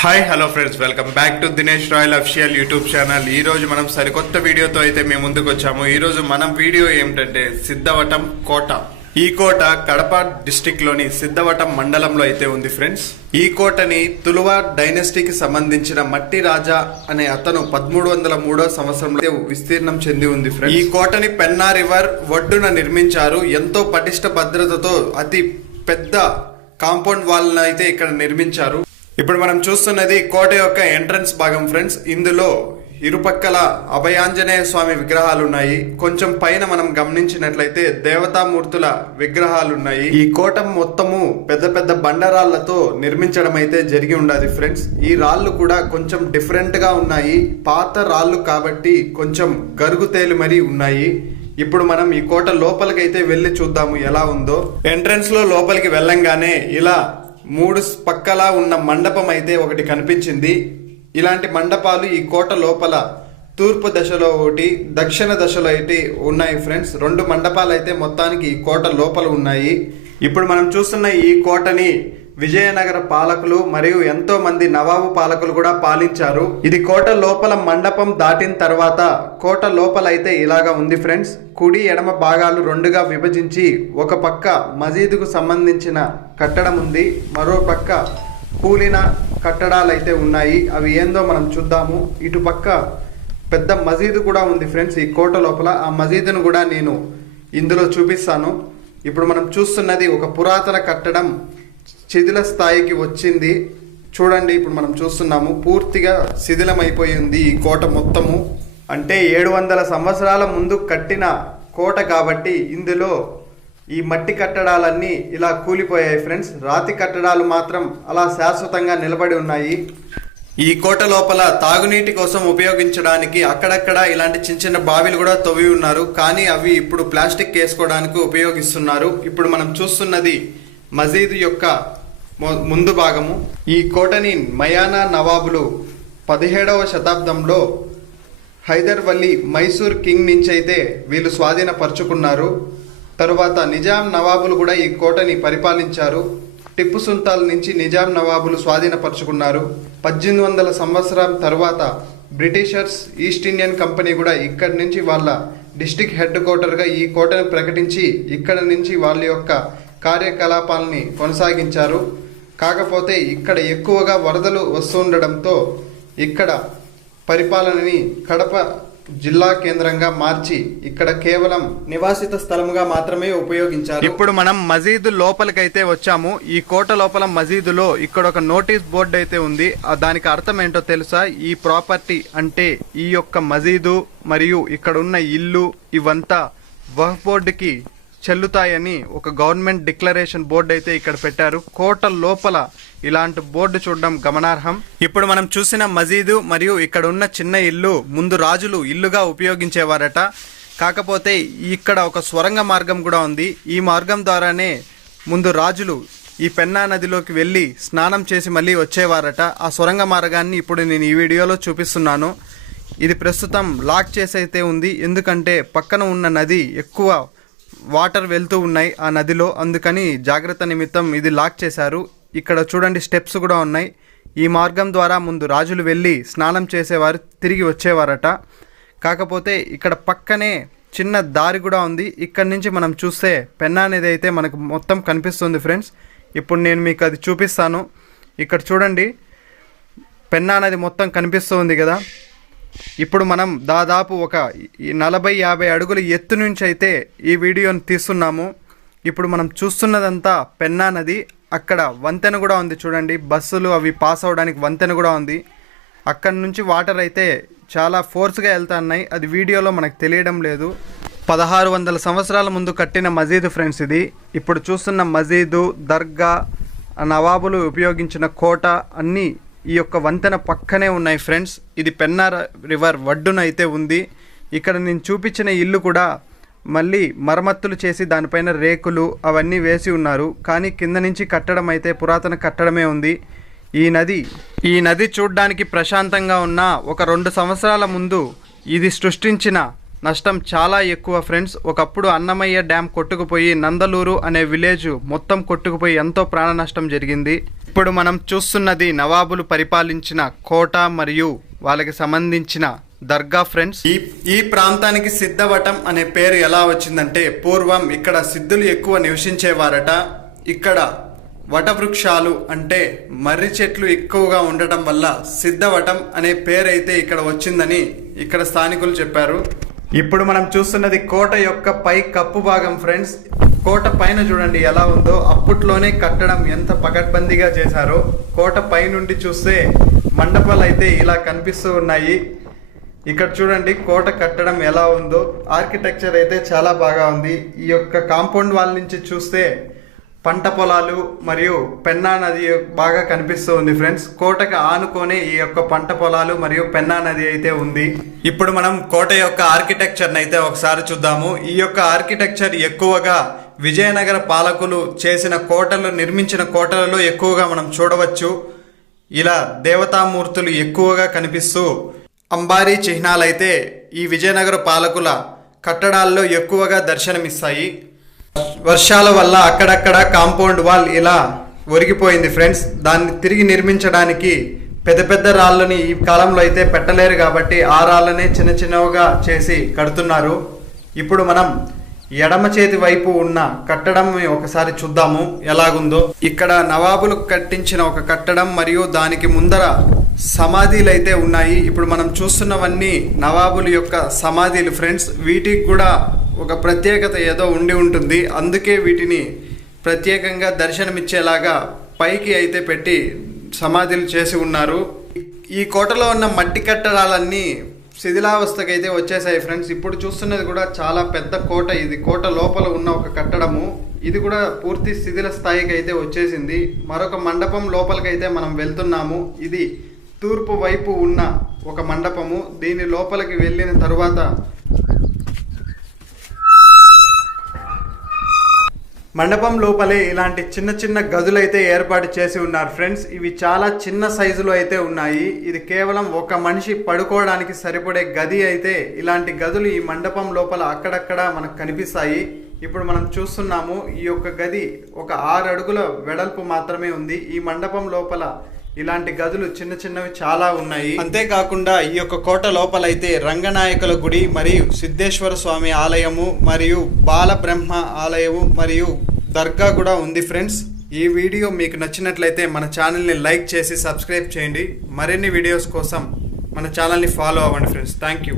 Hi hello friends, welcome back to Dinesh royal official YouTube channel. ఈ రోజు మనం సరికొత్త వీడియోతో అయితే మేము ముందుకు వచ్చాము. ఈ రోజు మనం వీడియో ఏమిటంటే సిద్ధవటం కోట. ఈ కోట కడప డిస్టిక్ లోని సిద్ధవటం మండలంలో అయితే ఉంది ఫ్రెండ్స్. ఈ కోటని తులువ డైనస్టీకి సంబంధించిన మట్టి రాజా అనే అతను 1303 సంవత్సరంలో విస్తీర్ణం చెంది ఉంది ఫ్రెండ్స్. ఈ కోటని పెన్నా రివర్ ఒడ్డున నిర్మించారు. ఎంతో పటిష్ట భద్రతతో అతి పెద్ద కాంపౌండ్ వాల్ అయితే ఇక్కడ నిర్మించారు. ఇప్పుడు మనం చూస్తున్నది కోట యొక్క ఎంట్రన్స్ భాగం ఫ్రెండ్స్. ఇందులో ఇరుపక్కల అభయాంజనేయ స్వామి విగ్రహాలు ఉన్నాయి. కొంచెం పైన మనం గమనించినట్లయితే దేవతామూర్తుల విగ్రహాలు ఉన్నాయి. ఈ కోట మొత్తము పెద్ద పెద్ద బండరాళ్లతో నిర్మించడం అయితే జరిగి ఉండదు ఫ్రెండ్స్. ఈ రాళ్ళు కూడా కొంచెం డిఫరెంట్ గా ఉన్నాయి. పాత రాళ్ళు కాబట్టి కొంచెం గరుగుతేలి మరీ ఉన్నాయి. ఇప్పుడు మనం ఈ కోట లోపలికైతే వెళ్ళి చూద్దాము ఎలా ఉందో. ఎంట్రన్స్ లో లోపలికి వెళ్ళంగానే ఇలా 3 పక్కల ఉన్న మండపం అయితే ఒకటి కనిపించింది. ఇలాంటి మండపాలు ఈ కోట లోపల తూర్పు దశలో ఒకటి, దక్షిణ దశలో అయితే ఉన్నాయి ఫ్రెండ్స్. 2 మండపాలు అయితే మొత్తానికి ఈ కోట లోపల ఉన్నాయి. ఇప్పుడు మనం చూస్తున్న ఈ కోటని విజయనగర పాలకులు మరియు ఎంతో మంది నవాబు పాలకులు కూడా పాలించారు. ఇది కోట లోపల మండపం దాటిన తర్వాత కోట లోపల అయితే ఇలాగా ఉంది ఫ్రెండ్స్. కుడి ఎడమ భాగాలు 2గా విభజించి ఒక పక్క మసీదుకు సంబంధించిన కట్టడం ఉంది, మరో పక్క కూలిన కట్టడాలు అయితే ఉన్నాయి. అవి ఏందో మనం చూద్దాము. ఇటు పక్క పెద్ద మసీదు కూడా ఉంది ఫ్రెండ్స్ ఈ కోట లోపల. ఆ మసీదును కూడా నేను ఇందులో చూపిస్తాను. ఇప్పుడు మనం చూస్తున్నది ఒక పురాతన కట్టడం శిథిల స్థాయికి వచ్చింది. చూడండి, ఇప్పుడు మనం చూస్తున్నాము పూర్తిగా శిథిలమైపోయింది ఈ కోట మొత్తము. అంటే 700 సంవత్సరాల ముందు కట్టిన కోట కాబట్టి ఇందులో ఈ మట్టి కట్టడాలన్నీ ఇలా కూలిపోయాయి ఫ్రెండ్స్. రాతి కట్టడాలు మాత్రం అలా శాశ్వతంగా నిలబడి ఉన్నాయి. ఈ కోట లోపల తాగునీటి కోసం ఉపయోగించడానికి అక్కడక్కడ ఇలాంటి చిన్న చిన్న బావిలు కూడా తవ్వి ఉన్నారు. కానీ అవి ఇప్పుడు ప్లాస్టిక్ వేసుకోవడానికి ఉపయోగిస్తున్నారు. ఇప్పుడు మనం చూస్తున్నది మసీదు యొక్క ముందు భాగము. ఈ కోటని మయానా నవాబులు 17వ శతాబ్దంలో హైదర్ వలీ మైసూర్ కింగ్ నుంచి అయితే వీళ్ళు స్వాధీనపరుచుకున్నారు. తరువాత నిజాం నవాబులు కూడా ఈ కోటని పరిపాలించారు. టిప్పు సుల్తాన్ నుంచి నిజాం నవాబులు స్వాధీనపరుచుకున్నారు. 1800 సంవత్సరం తర్వాత బ్రిటిషర్స్ ఈస్ట్ ఇండియన్ కంపెనీ కూడా ఇక్కడి నుంచి వాళ్ళ డిస్ట్రిక్ట్ హెడ్ క్వార్టర్గా ఈ కోటను ప్రకటించి ఇక్కడ నుంచి వాళ్ళ యొక్క కార్యకలాపాలని కొనసాగించారు. కాకపోతే ఇక్కడ ఎక్కువగా వరదలు వస్తుండడంతో ఇక్కడ పరిపాలనని కడప జిల్లా కేంద్రంగా మార్చి ఇక్కడ కేవలం నివాసిత స్థలముగా మాత్రమే ఉపయోగించారు. ఇప్పుడు మనం మసీదు లోపలికైతే వచ్చాము. ఈ కోట లోపల మసీదులో ఇక్కడ ఒక నోటీస్ బోర్డు అయితే ఉంది. దానికి అర్థం ఏంటో తెలుసా? ఈ ప్రాపర్టీ అంటే ఈ యొక్క మసీదు మరియు ఇక్కడ ఉన్న ఇల్లు ఇవంతా వక్ఫ్ బోర్డుకి చెల్లుతాయని ఒక గవర్నమెంట్ డిక్లరేషన్ బోర్డు అయితే ఇక్కడ పెట్టారు. కోట లోపల ఇలాంటి బోర్డు చూడడం గమనార్హం. ఇప్పుడు మనం చూసిన మసీదు మరియు ఇక్కడ ఉన్న చిన్న ఇల్లు ముందు రాజులు ఇల్లుగా ఉపయోగించేవారట. కాకపోతే ఇక్కడ ఒక స్వరంగ మార్గం కూడా ఉంది. ఈ మార్గం ద్వారానే ముందు రాజులు ఈ పెన్నా నదిలోకి వెళ్ళి స్నానం చేసి మళ్ళీ వచ్చేవారట. ఆ స్వరంగ మార్గాన్ని ఇప్పుడు నేను ఈ వీడియోలో చూపిస్తున్నాను. ఇది ప్రస్తుతం లాక్ చేసి అయితే ఉంది. ఎందుకంటే పక్కన ఉన్న నది ఎక్కువ వాటర్ వెళ్తూ ఉన్నాయి ఆ నదిలో, అందుకని జాగ్రత్త నిమిత్తం ఇది లాక్ చేశారు. ఇక్కడ చూడండి స్టెప్స్ కూడా ఉన్నాయి. ఈ మార్గం ద్వారా ముందు రాజులు వెళ్ళి స్నానం చేసేవారు, తిరిగి వచ్చేవారట. కాకపోతే ఇక్కడ పక్కనే చిన్న దారి కూడా ఉంది. ఇక్కడ నుంచి మనం చూస్తే పెన్నా అనేది అయితే మనకు మొత్తం కనిపిస్తుంది ఫ్రెండ్స్. ఇప్పుడు నేను మీకు అది చూపిస్తాను. ఇక్కడ చూడండి పెన్నా నది మొత్తం కనిపిస్తుంది కదా. ఇప్పుడు మనం దాదాపు ఒక 40-50 అడుగుల ఎత్తు నుంచి అయితే ఈ వీడియోని తీస్తున్నాము. ఇప్పుడు మనం చూస్తున్నదంతా పెన్నా నది. అక్కడ వంతెన కూడా ఉంది చూడండి, బస్సులు అవి పాస్ అవడానికి వంతెన కూడా ఉంది. అక్కడి నుంచి వాటర్ అయితే చాలా ఫోర్స్గా వెళ్తున్నాయి. అది వీడియోలో మనకు తెలియడం లేదు. 1600 సంవత్సరాల ముందు కట్టిన మసీదు ఫ్రెండ్స్ ఇది. ఇప్పుడు చూస్తున్న మసీదు, దర్గా, నవాబులు ఉపయోగించిన కోట అన్నీ ఈ యొక్క వంతెన పక్కనే ఉన్నాయి ఫ్రెండ్స్. ఇది పెన్నా రివర్ ఒడ్డున అయితే ఉంది. ఇక్కడ నేను చూపించిన ఇల్లు కూడా మళ్ళీ మరమ్మతులు చేసి దానిపైన రేకులు అవన్నీ వేసి ఉన్నారు. కానీ కింద నుంచి కట్టడం అయితే పురాతన కట్టడమే ఉంది. ఈ నది చూడ్డానికి ప్రశాంతంగా ఉన్న ఒక 2 సంవత్సరాల ముందు ఇది సృష్టించిన నష్టం చాలా ఎక్కువ ఫ్రెండ్స్. ఒకప్పుడు అన్నమయ్య డ్యామ్ కొట్టుకుపోయి నందలూరు అనే విలేజ్ మొత్తం కొట్టుకుపోయి ఎంతో ప్రాణ నష్టం జరిగింది. ఇప్పుడు మనం చూస్తున్నది నవాబులు పరిపాలించిన కోట మరియు వాళ్ళకి సంబంధించిన దర్గా ఫ్రెండ్స్. ఈ ప్రాంతానికి సిద్ధవటం అనే పేరు ఎలా వచ్చిందంటే, పూర్వం ఇక్కడ సిద్ధులు ఎక్కువ నివసించేవారట. ఇక్కడ వటవృక్షాలు అంటే మర్రి చెట్లు ఎక్కువగా ఉండటం వల్ల సిద్ధవటం అనే పేరైతే ఇక్కడ వచ్చిందని ఇక్కడ స్థానికులు చెప్పారు. ఇప్పుడు మనం చూస్తున్నది కోట యొక్క పై కప్పు భాగం ఫ్రెండ్స్. కోట పైన చూడండి ఎలా ఉందో. అప్పట్లోనే కట్టడం ఎంత పకడ్బందీగా చేశారో. కోట పై నుండి చూస్తే మండపాలు అయితే ఇలా కనిపిస్తూ ఉన్నాయి. ఇక్కడ చూడండి కోట కట్టడం ఎలా ఉందో. ఆర్కిటెక్చర్ అయితే చాలా బాగా ఉంది. ఈ యొక్క కాంపౌండ్ వాల్ నుంచి చూస్తే పంట పొలాలు మరియు పెన్నా నది బాగా కనిపిస్తూ ఉంది ఫ్రెండ్స్. కోటకు ఆనుకొనే ఈ యొక్క పంట పొలాలు మరియు పెన్నా నది అయితే ఉంది. ఇప్పుడు మనం కోట యొక్క ఆర్కిటెక్చర్ అయితే ఒకసారి చూద్దాము. ఈ యొక్క ఆర్కిటెక్చర్ ఎక్కువగా విజయనగర పాలకులు చేసిన కోటలు, నిర్మించిన కోటలలో ఎక్కువగా మనం చూడవచ్చు. ఇలా దేవతామూర్తులు ఎక్కువగా కనిపిస్తూ అంబారీ చిహ్నాలైతే ఈ విజయనగర పాలకుల కట్టడాల్లో ఎక్కువగా దర్శనమిస్తాయి. వర్షాల వల్ల అక్కడక్కడ కాంపౌండ్ వాల్ ఇలా ఒరిగిపోయింది ఫ్రెండ్స్. దాన్ని తిరిగి నిర్మించడానికి పెద్ద పెద్ద రాళ్ళని ఈ కాలంలో అయితే పెట్టలేరు కాబట్టి ఆ రాళ్ళనే చిన్న చిన్నగా చేసి కడుతున్నారు. ఇప్పుడు మనం ఎడమ చేతి వైపు ఉన్న కట్టడం ఒకసారి చూద్దాము ఎలాగుందో. ఇక్కడ నవాబులు కట్టించిన ఒక కట్టడం మరియు దానికి ముందర సమాధులు అయితే ఉన్నాయి. ఇప్పుడు మనం చూస్తున్నవన్నీ నవాబుల యొక్క సమాధులు ఫ్రెండ్స్. వీటికి కూడా ఒక ప్రత్యేకత ఏదో ఉండి ఉంటుంది. అందుకే వీటిని ప్రత్యేకంగా దర్శనమిచ్చేలాగా పైకి అయితే పెట్టి సమాధులు చేసి ఉన్నారు. ఈ కోటలో ఉన్న మట్టి కట్టడాలన్నీ శిథిలావస్థకి అయితే వచ్చేసాయి ఫ్రెండ్స్. ఇప్పుడు చూస్తున్నది కూడా చాలా పెద్ద కోట. ఇది కోట లోపల ఉన్న ఒక కట్టడము. ఇది కూడా పూర్తి శిథిల స్థాయికి అయితే వచ్చేసింది. మరొక మండపం లోపలికైతే మనం వెళ్తున్నాము. ఇది తూర్పు వైపు ఉన్న ఒక మండపము. దీని లోపలికి వెళ్ళిన తరువాత మండపం లోపలే ఇలాంటి చిన్న చిన్న గదులు అయితే ఏర్పాటు చేసి ఉన్నారు ఫ్రెండ్స్. ఇవి చాలా చిన్న సైజులో అయితే ఉన్నాయి. ఇది కేవలం ఒక మనిషి పడుకోవడానికి సరిపడే గది అయితే. ఇలాంటి గదులు ఈ మండపం లోపల అక్కడక్కడ మనకు కనిపిస్తాయి. ఇప్పుడు మనం చూస్తున్నాము ఈ యొక్క గది ఒక 6 అడుగుల వెడల్పు మాత్రమే ఉంది. ఈ మండపం లోపల ఇలాంటి గదులు చిన్న చిన్నవి చాలా ఉన్నాయి. అంతేకాకుండా ఈ యొక్క కోట లోపలైతే రంగనాయకుల గుడి మరియు సిద్ధేశ్వర స్వామి ఆలయము మరియు బాలబ్రహ్మ ఆలయము మరియు దర్గా కూడా ఉంది ఫ్రెండ్స్. ఈ వీడియో మీకు నచ్చినట్లయితే మన ఛానల్ని లైక్ చేసి సబ్స్క్రైబ్ చేయండి. మరిన్ని వీడియోస్ కోసం మన ఛానల్ని ఫాలో అవ్వండి ఫ్రెండ్స్. Thank you.